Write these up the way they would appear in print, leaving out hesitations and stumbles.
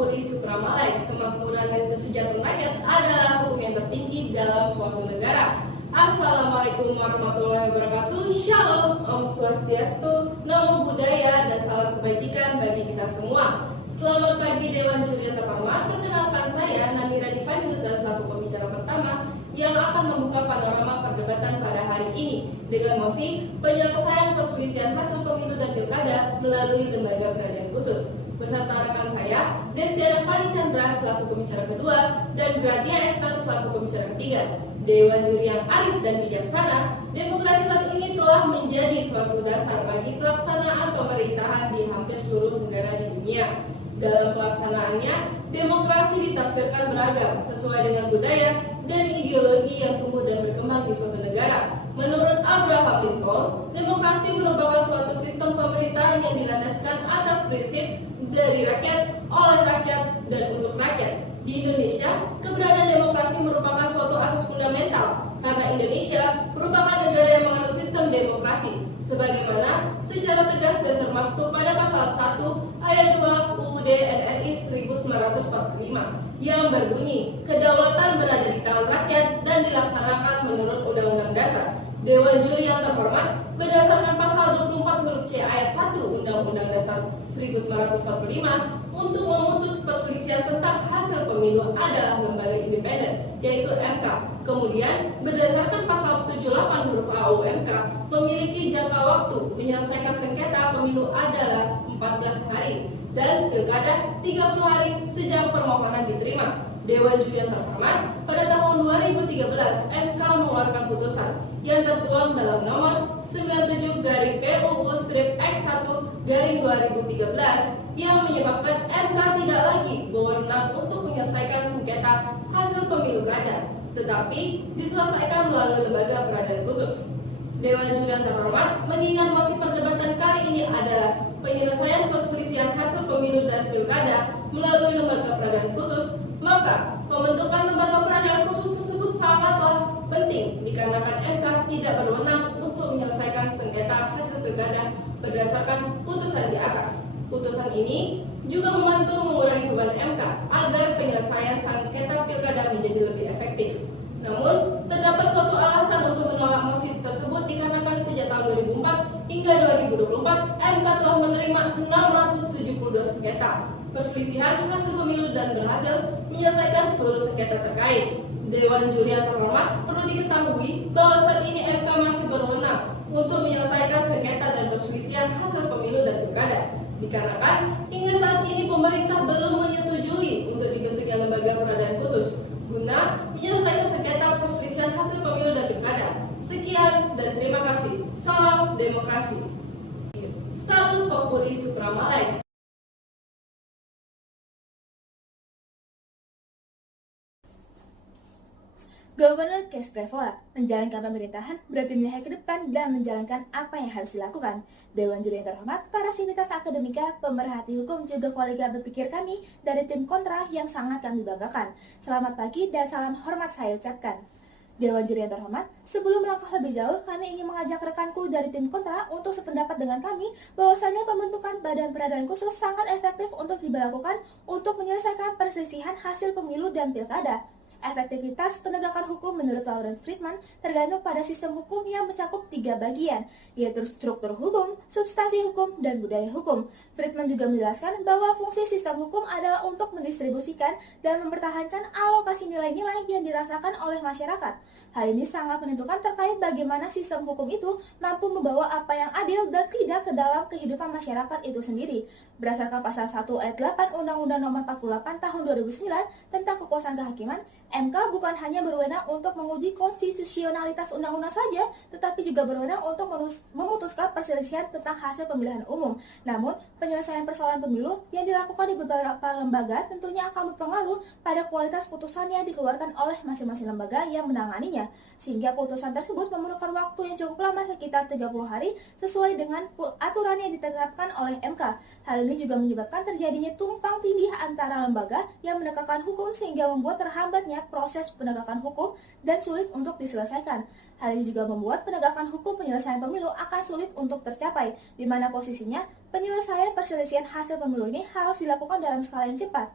populi supra males, kemakmuran dan kesejahteraan rakyat adalah hukum yang tertinggi dalam suatu negara. Assalamualaikum warahmatullahi wabarakatuh. Shalom, Om Swastiastu, Namo Buddhaya, dan salam kebajikan bagi kita semua. Selamat pagi Dewan Juri yang terhormat. Perkenalkan saya Namira Divani Nuzal selaku pembicara pertama yang akan membuka panorama perdebatan pada hari ini dengan mosi penyelesaian perselisihan hasil pemilu dan pilkada melalui lembaga peradilan khusus. Beserta rekan saya, Destiana Fani Chandra selaku pembicara kedua dan Gradia Esther selaku pembicara ketiga. Dewan Juri yang arif dan bijaksana, demokrasi saat ini telah menjadi suatu dasar bagi pelaksanaan pemerintahan di hampir seluruh negara di dunia. Dalam pelaksanaannya, demokrasi ditafsirkan beragam sesuai dengan budaya dan ideologi yang tumbuh dan berkembang di suatu negara. Menurut Abraham Lincoln, demokrasi merupakan suatu sistem pemerintahan yang dilandaskan atas prinsip dari rakyat, oleh rakyat, dan untuk rakyat. Di Indonesia, keberadaan demokrasi merupakan suatu asas fundamental karena Indonesia merupakan negara yang menganut sistem demokrasi sebagaimana secara tegas dan termaktub pada pasal 1 ayat 2 UUD NRI 1945 yang berbunyi, kedaulatan berada di tangan rakyat dan dilaksanakan menurut Undang-Undang Dasar. Dewan Juri yang terhormat, berdasarkan pasal 24 huruf C ayat 1 Undang-Undang Dasar 1945 untuk memutus perselisihan tentang hasil pemilu adalah lembaga independen, yaitu MK. Kemudian, berdasarkan pasal 78 huruf A UMK, memiliki jangka waktu menyelesaikan sengketa pemilu adalah 14 hari dan pilkada 30 hari sejak permohonan diterima. Dewan Juri yang terhormat, pada tahun 2013 MK mengeluarkan putusan yang tertuang dalam nomor 97/PUU-X1/2013 yang menyebabkan MK tidak lagi berwenang untuk menyelesaikan sengketa hasil pemilu kada, tetapi diselesaikan melalui lembaga peradilan khusus. Dewan Juri yang terhormat, mengingat mosi perdebatan kali ini adalah penyelesaian perselisihan hasil pemilu dan pilkada melalui lembaga peradilan khusus, maka pembentukan lembaga peradilan khusus tersebut sangatlah penting dikarenakan MK tidak berwenang untuk menyelesaikan sengketa hasil pilkada berdasarkan putusan di atas. Putusan ini juga membantu mengurangi beban MK agar penyelesaian sengketa pilkada menjadi lebih efektif. Namun, terdapat suatu alasan untuk menolak mosi tersebut dikarenakan sejak tahun 2004 hingga 2024 MK telah menerima 672 sengketa perselisihan hasil pemilu dan berhasil menyelesaikan seluruh sengketa terkait. Dewan Juri yang terhormat, perlu diketahui bahwa saat ini MK masih berwenang untuk menyelesaikan sengketa dan perselisihan hasil pemilu dan pilkada. Dikarenakan hingga saat ini pemerintah belum menyetujui untuk dibentuknya lembaga peradilan khusus guna menyelesaikan sengketa perselisihan hasil pemilu dan pilkada. Sekian dan terima kasih. Salam demokrasi. Status populi supra males. Gubernur Kes Prevola menjalankan pemerintahan berarti melihat ke depan dan menjalankan apa yang harus dilakukan. Dewan Juri yang terhormat, para sivitas akademika, pemerhati hukum, juga kolega berpikir kami dari tim kontra yang sangat kami banggakan. Selamat pagi dan salam hormat saya ucapkan. Dewan Juri yang terhormat, sebelum melangkah lebih jauh, kami ingin mengajak rekanku dari tim kontra untuk sependapat dengan kami bahwasanya pembentukan badan peradilan khusus sangat efektif untuk diberlakukan untuk menyelesaikan perselisihan hasil pemilu dan pilkada. Efektivitas penegakan hukum menurut Lawrence Friedman tergantung pada sistem hukum yang mencakup 3 bagian, yaitu struktur hukum, substansi hukum, dan budaya hukum. Friedman juga menjelaskan bahwa fungsi sistem hukum adalah untuk mendistribusikan dan mempertahankan alokasi nilai-nilai yang dirasakan oleh masyarakat. Hal ini sangat menentukan terkait bagaimana sistem hukum itu mampu membawa apa yang adil dan tidak ke dalam kehidupan masyarakat itu sendiri. Berdasarkan pasal 1 ayat 8 Undang-Undang Nomor 48 Tahun 2009 tentang kekuasaan kehakiman, MK bukan hanya berwenang untuk menguji konstitusionalitas undang-undang saja, tetapi juga berwenang untuk memutuskan perselisihan tentang hasil pemilihan umum. Namun, penyelesaian persoalan pemilu yang dilakukan di beberapa lembaga tentunya akan berpengaruh pada kualitas putusan yang dikeluarkan oleh masing-masing lembaga yang menanganinya, sehingga putusan tersebut memerlukan waktu yang cukup lama sekitar 30 hari sesuai dengan aturan yang ditetapkan oleh MK. Hal ini juga menyebabkan terjadinya tumpang tindih antara lembaga yang menegakkan hukum sehingga membuat terhambatnya proses penegakan hukum dan sulit untuk diselesaikan. Hal ini juga membuat penegakan hukum penyelesaian pemilu akan sulit untuk tercapai, di mana posisinya penyelesaian perselisihan hasil pemilu ini harus dilakukan dalam skala yang cepat.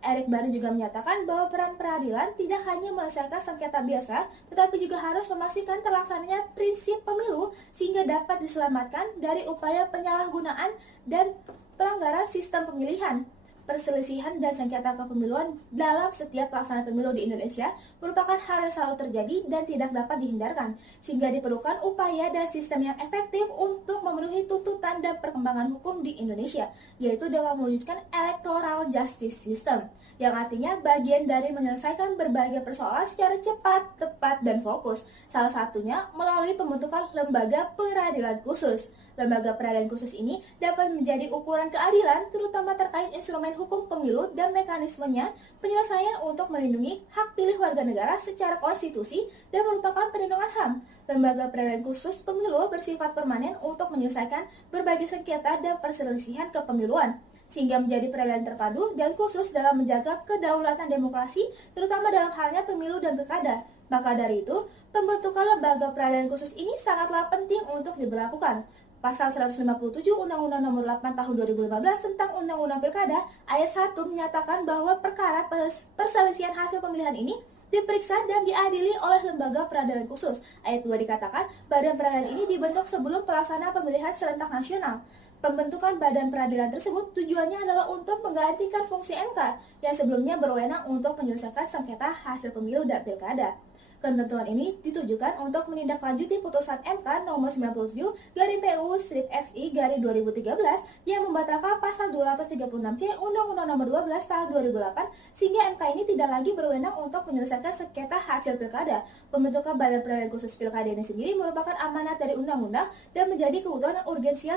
Erick Barr juga menyatakan bahwa peran peradilan tidak hanya menyelesaikan sengketa biasa, tetapi juga harus memastikan terlaksananya prinsip pemilu sehingga dapat diselamatkan dari upaya penyalahgunaan dan pelanggaran sistem pemilihan. Perselisihan dan sengketa kepemiluan dalam setiap pelaksanaan pemilu di Indonesia merupakan hal yang selalu terjadi dan tidak dapat dihindarkan, sehingga diperlukan upaya dan sistem yang efektif untuk memenuhi tuntutan dan perkembangan hukum di Indonesia, yaitu dengan mewujudkan electoral justice system, yang artinya bagian dari menyelesaikan berbagai persoalan secara cepat, tepat, dan fokus. Salah satunya melalui pembentukan lembaga peradilan khusus. Lembaga peradilan khusus ini dapat menjadi ukuran keadilan, terutama terkait instrumen hukum pemilu dan mekanismenya, penyelesaian untuk melindungi hak pilih warga negara secara konstitusi dan merupakan perlindungan HAM. Lembaga peradilan khusus pemilu bersifat permanen untuk menyelesaikan berbagai sengketa dan perselisihan kepemiluan, sehingga menjadi peradilan terpadu dan khusus dalam menjaga kedaulatan demokrasi, terutama dalam halnya pemilu dan pilkada. Maka dari itu, pembentukan lembaga peradilan khusus ini sangatlah penting untuk diberlakukan. Pasal 157 Undang-Undang Nomor 8 Tahun 2015 tentang Undang-Undang Pilkada ayat 1 menyatakan bahwa perkara perselisihan hasil pemilihan ini diperiksa dan diadili oleh lembaga peradilan khusus. Ayat 2 dikatakan badan peradilan ini dibentuk sebelum pelaksanaan pemilihan serentak nasional. Pembentukan badan peradilan tersebut tujuannya adalah untuk menggantikan fungsi MK yang sebelumnya berwenang untuk menyelesaikan sengketa hasil pemilu dan pilkada. Ketentuan ini ditujukan untuk menindaklanjuti putusan MK nomor 97/PU/XI/2013 yang membatalkan pasal 236C Undang-Undang nomor 12 tahun 2008 sehingga MK ini tidak lagi berwenang untuk menyelesaikan sengketa hasil pilkada. Pembentukan Badan Peradilan Khusus Pilkada ini sendiri merupakan amanat dari undang-undang dan menjadi kebutuhan urgensial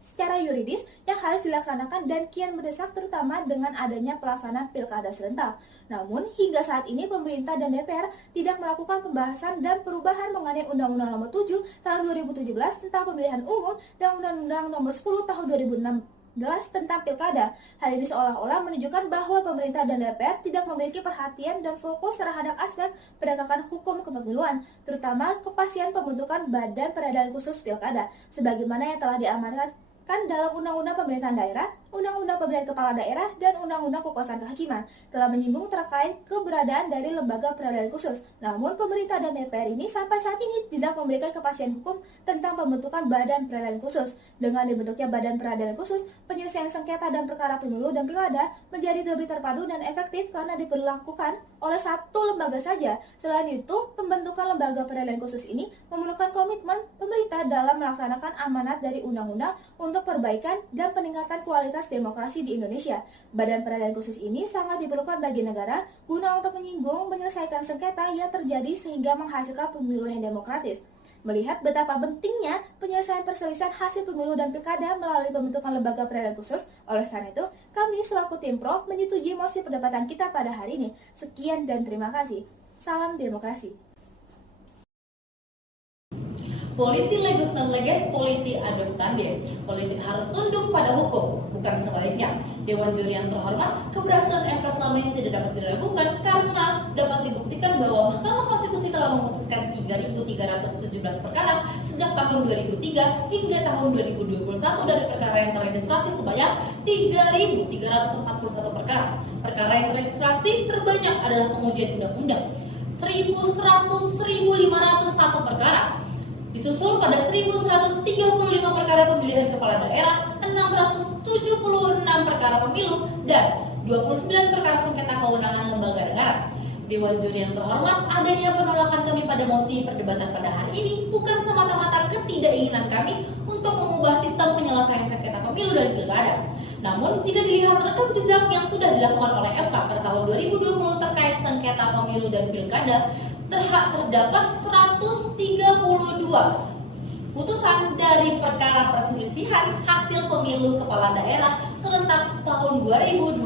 secara yuridis yang harus dilaksanakan dan kian mendesak terutama dengan adanya pelaksanaan pilkada serentak. Namun, hingga saat ini pemerintah dan DPR tidak melakukan pembahasan dan perubahan mengenai Undang-Undang Nomor 7 Tahun 2017 tentang Pemilihan Umum dan Undang-Undang Nomor 10 Tahun 2016 tentang Pilkada. Hal ini seolah-olah menunjukkan bahwa pemerintah dan DPR tidak memiliki perhatian dan fokus terhadap aspek penegakan hukum kepemiluan, terutama kepastian pembentukan Badan Peradilan Khusus Pilkada, sebagaimana yang telah diamanatkan dalam Undang-Undang Pemerintahan Daerah, Undang-Undang Pemilihan Kepala Daerah, dan Undang-Undang Kekuasaan Kehakiman, telah menyinggung terkait keberadaan dari lembaga peradilan khusus. Namun, pemerintah dan DPR ini sampai saat ini tidak memberikan kepastian hukum tentang pembentukan Badan Peradilan Khusus. Dengan dibentuknya Badan Peradilan Khusus, penyelesaian sengketa dan perkara pemilu dan pilkada menjadi lebih terpadu dan efektif karena diberlakukan oleh satu lembaga saja. Selain itu, pembentukan lembaga peradilan khusus ini memerlukan komitmen pemerintah dalam melaksanakan amanat dari undang-undang untuk perbaikan dan peningkatan kualitas demokrasi di Indonesia. Badan peradilan khusus ini sangat diperlukan bagi negara guna untuk menyelesaikan sengketa yang terjadi sehingga menghasilkan pemilu yang demokratis. Melihat betapa pentingnya penyelesaian perselisihan hasil pemilu dan pilkada melalui pembentukan lembaga peradilan khusus, oleh karena itu, kami selaku tim Pro menyetujui mosi perdebatan kita pada hari ini. Sekian dan terima kasih. Salam demokrasi. Politi legus non leges, politi adoptandem. Politik harus tunduk pada hukum, bukan sebaliknya. Dewan Juri yang terhormat, keberhasilan MK selama ini tidak dapat diragukan karena dapat dibuktikan bahwa Mahkamah Konstitusi telah memutuskan 3.317 perkara sejak tahun 2003 hingga tahun 2021 dari perkara yang terregistrasi sebanyak 3.341 perkara. Perkara yang terregistrasi terbanyak adalah pengujian undang-undang, 1.501 perkara. Disusul pada 1.135 perkara pemilihan kepala daerah, 676 perkara pemilu, dan 29 perkara sengketa kewenangan lembaga negara. Dewan Juri yang terhormat, adanya penolakan kami pada mosi perdebatan pada hari ini bukan semata-mata ketidakinginan kami untuk mengubah sistem penyelesaian sengketa pemilu dan pilkada. Namun, jika dilihat rekam jejak yang sudah dilakukan oleh MK pada tahun 2020 terkait sengketa pemilu dan pilkada, terdapat 132 putusan dari perkara perselisihan hasil pemilu kepala daerah serentak tahun 2020.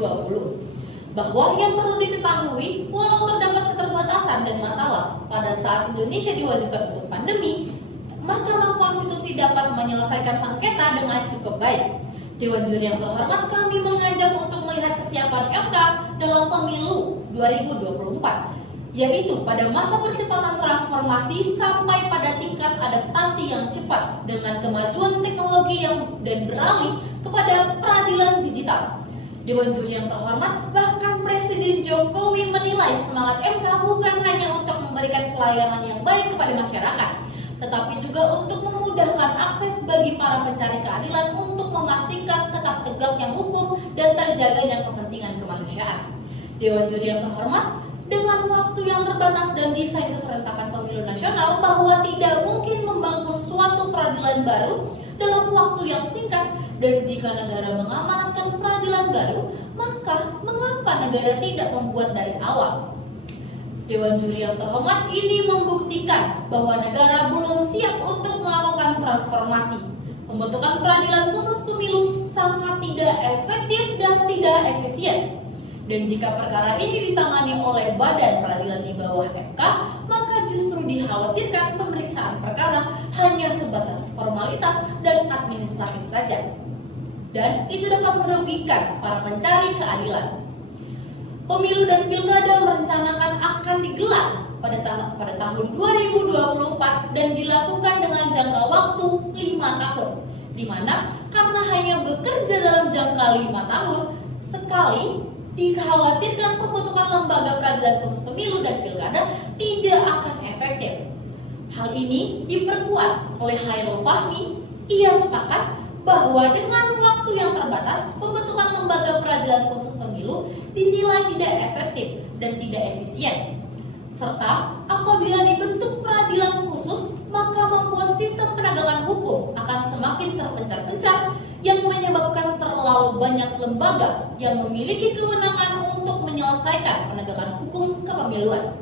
Bahwa yang perlu diketahui, walau terdapat keterbatasan dan masalah pada saat Indonesia diwajibkan untuk pandemi, Mahkamah Konstitusi dapat menyelesaikan sengketa dengan cukup baik. Dewan Juri yang terhormat, kami mengajak untuk melihat kesiapan MK dalam pemilu 2024. Yaitu pada masa percepatan transformasi sampai pada tingkat adaptasi yang cepat dengan kemajuan teknologi dan beralih kepada peradilan digital. Dewan Juri yang terhormat, bahkan Presiden Jokowi menilai semangat MK bukan hanya untuk memberikan pelayanan yang baik kepada masyarakat, tetapi juga untuk memudahkan akses bagi para pencari keadilan untuk memastikan tetap tegaknya hukum dan terjaganya kepentingan kemanusiaan. Dewan Juri yang terhormat, dengan waktu yang terbatas dan desain keserentakan pemilu nasional bahwa tidak mungkin membangun suatu peradilan baru dalam waktu yang singkat, dan jika negara mengamanatkan peradilan baru, maka mengapa negara tidak membuat dari awal? Dewan Juri yang terhormat ini membuktikan bahwa negara belum siap untuk melakukan transformasi. Pembentukan peradilan khusus pemilu sangat tidak efektif dan tidak efisien. Dan jika perkara ini ditangani oleh badan peradilan di bawah MK, maka justru dikhawatirkan pemeriksaan perkara hanya sebatas formalitas dan administratif saja. Dan itu dapat merugikan para pencari keadilan. Pemilu dan pilkada merencanakan akan digelar pada tahun 2024 dan dilakukan dengan jangka waktu 5 tahun. Di mana karena hanya bekerja dalam jangka 5 tahun sekali, dikhawatirkan pembentukan lembaga peradilan khusus pemilu dan pilkada tidak akan efektif. Hal ini diperkuat oleh Khairul Fahmi. Ia sepakat bahwa dengan waktu yang terbatas, pembentukan lembaga peradilan khusus pemilu dinilai tidak efektif dan tidak efisien. Serta apabila dibentuk peradilan khusus, maka membuat sistem penegakan hukum akan semakin terpencar-pencar yang menyebabkan terlalu banyak lembaga yang memiliki kewenangan untuk menyelesaikan penegakan hukum kepemiluan.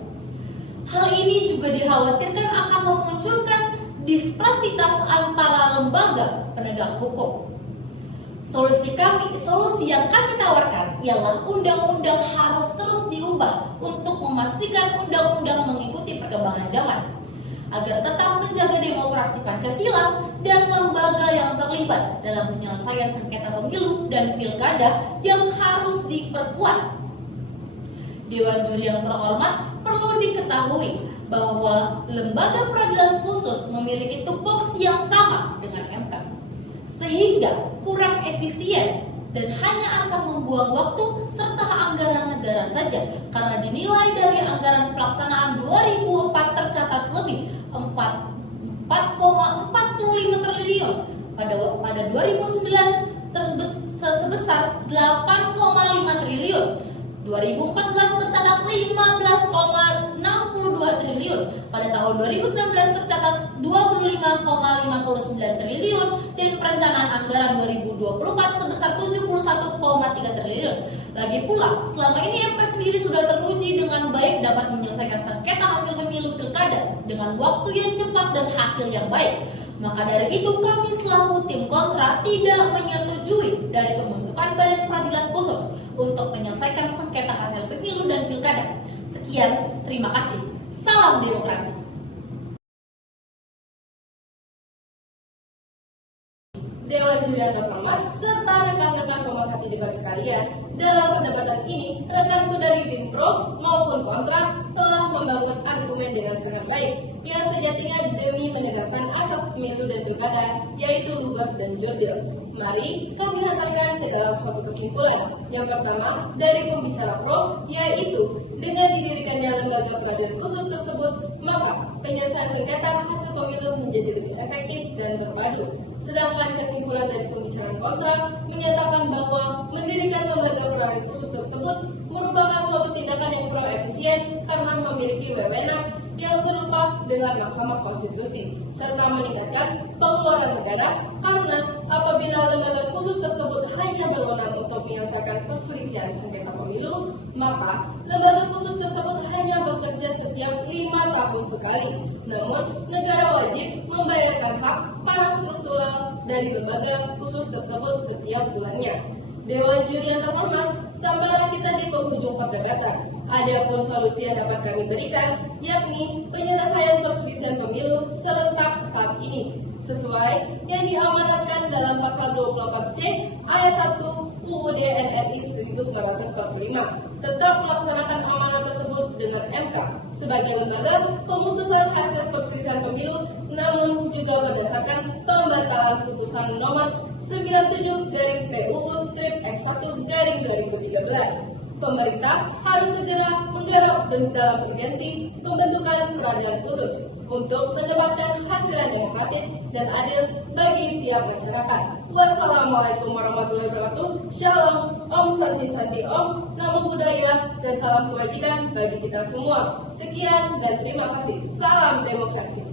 Hal ini juga dikhawatirkan akan memunculkan disparasitas antara lembaga penegak hukum. Solusi yang kami tawarkan ialah undang-undang harus terus diubah untuk memastikan undang-undang mengikuti perkembangan zaman, agar tetap menjaga demokrasi Pancasila dan lembaga yang terlibat dalam penyelesaian sengketa pemilu dan pilkada yang harus diperkuat. Dewan Juri yang terhormat, perlu diketahui bahwa lembaga peradilan khusus memiliki tupoksi yang sama dengan MK, sehingga kurang efisien dan hanya akan membuang waktu serta anggaran negara saja, karena dinilai dari anggaran pelaksanaan 2004 tercatat lebih 4,45 triliun, pada 2009 sebesar 8,5 triliun, 2014 tercatat 15,62 triliun, pada tahun 2019 tercatat 25,59 triliun, dan perencanaan anggaran 2024 sebesar 71,3 triliun. Lagi pula, selama ini MK sendiri sudah teruji dengan baik dapat menyelesaikan sengketa hasil pemilu pilkada dengan waktu yang cepat dan hasil yang baik. Maka dari itu kami selaku tim kontra tidak menyetujui dari pembentukan badan peradilan khusus untuk menyelesaikan sengketa hasil pemilu dan pilkada. Sekian, terima kasih. Salam demokrasi. Dewan Juri yang terhormat serta rekan-rekan pemerhati debat sekalian, dalam perdebatan ini rekanku dari tim pro maupun kontra telah membangun argumen dengan sangat baik yang sejatinya demi menegakkan asas pemilu dan pilkada, yaitu luber dan jurdil. Mari kami hantarkan ke dalam suatu kesimpulan. Yang pertama dari pembicara pro, yaitu dengan didirikannya lembaga peradilan khusus tersebut, maka penyelesaian sengketa hasil pemilu menjadi lebih efektif dan terpadu. Sedangkan kesimpulan dari pembicaraan kontra menyatakan bahwa mendirikan lembaga peradilan khusus tersebut merupakan suatu tindakan yang kurang efisien karena memiliki wewenang yang serupa dengan Mahkamah Konstitusi, serta meningkatkan pengeluaran negara karena apabila lembaga khusus tersebut hanya berwenang untuk menyelesaikan perselisihan sengketa pemilu, maka lembaga khusus tersebut hanya bekerja setiap 5 tahun sekali. Namun, negara wajib membayarkan hak para struktural dari lembaga khusus tersebut setiap bulannya. Dewan Juri yang terhormat, sampailah kita di penghujung perdebatan. Adapun solusi yang dapat kami berikan, yakni penyelesaian perselisihan pemilu serentak saat ini, sesuai yang diamanatkan dalam pasal 24C ayat 1 UUD NRI 1945. Tetap melaksanakan amanat tersebut dengan MK sebagai lembaga pemutusan hasil perselisihan pemilu, namun juga berdasarkan pembatalan putusan nomor 97/PUU-X1/2000 Pemerintah harus segera menggarap dalam urgensi pembentukan peradilan khusus untuk mendapatkan hasil yang demokratis dan adil bagi tiap masyarakat. Wassalamualaikum warahmatullahi wabarakatuh. Shalom, Om Santi Santi Om, Namo Buddhaya, dan salam kebajikan bagi kita semua. Sekian dan terima kasih. Salam demokrasi.